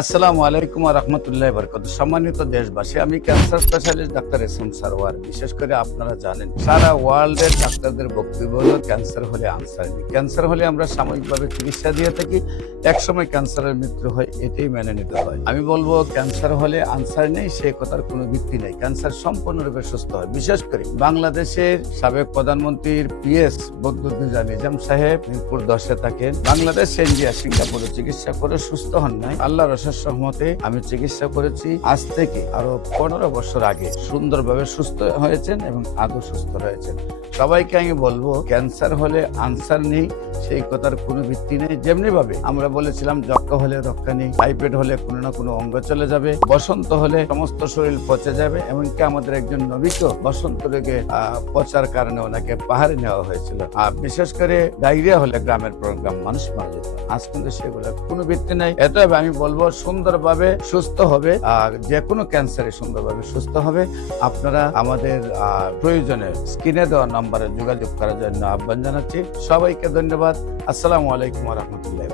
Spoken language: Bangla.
আসসালামু আলাইকুম ওয়া রাহমাতুল্লাহি ওয়া বারাকাতুহু। সম্মানিত দেশবাসী, আমি cancer specialist doctor SM. Sarwar. বিশেষ করে আপনারা জানেন, সারা ওয়ার্ল্ডের ডাক্তারদের বক্তব্য হলো ক্যান্সার হলে আনসার নেই। ক্যান্সার হলে আমরা সাময়িকভাবে চিকিৎসা দিয়ে থাকি, একসময় ক্যান্সারের মৃত্যু হয়, এটাই মেনে নিতে হয়। আমি বলবো ক্যান্সার হলে আনসার নেই, সে কথার কোনো ভিত্তি নেই। ক্যান্সার সম্পূর্ণরূপে সুস্থ হয়। বিশেষ করে বাংলাদেশের সাবেক প্রধানমন্ত্রীর পিএস বদরুদ্দোজা নিজাম সাহেব মিরপুর 10-এ থাকেন। বাংলাদেশ ইন্ডিয়া সিঙ্গাপুরে চিকিৎসা করে সুস্থ হন নাই। আল্লাহর অশেষ রহমতে আমি চিকিৎসা করেছি আজ থেকে আরো 15 বছর আগে। সুন্দরভাবে সুস্থ হয়েছেন এবং আদৌ সুস্থ রয়েছেন। সবাইকে আমি বলবো ক্যান্সার হলে আনসার নেই, সেই কথার কোনো ভিত্তি নেই। যেমনি ভাবে আমরা বলেছিলাম যক্ষা হলে রক্ষা নেই, টাইফয়েড হলে কোনো না কোনো অঙ্গ চলে যাবে, বসন্ত হলে সমস্ত শরীর পচে যাবে। এমনকি আমাদের একজন নবীকে বসন্ত রোগে পচার কারণে ওনাকে পাহাড়ে নেওয়া হয়েছিল। আর বিশেষ করে ডায়রিয়া হলে গ্রামের গ্রাম মানুষ মারা যেত। আজ কিন্তু সেগুলো কোনো ভিত্তি নাই। এতএব আমি বলবো সুন্দরভাবে সুস্থ হবে, আর যে কোনো ক্যান্সারে সুন্দরভাবে সুস্থ হবে। আপনারা আমাদের প্রয়োজনে স্ক্রিনে দেওয়া নম্বরে যোগাযোগ করার জন্য আহ্বান জানাচ্ছি। সবাইকে ধন্যবাদ। আসসালামু আলাইকুম ওয়া রাহমাতুল্লাহি।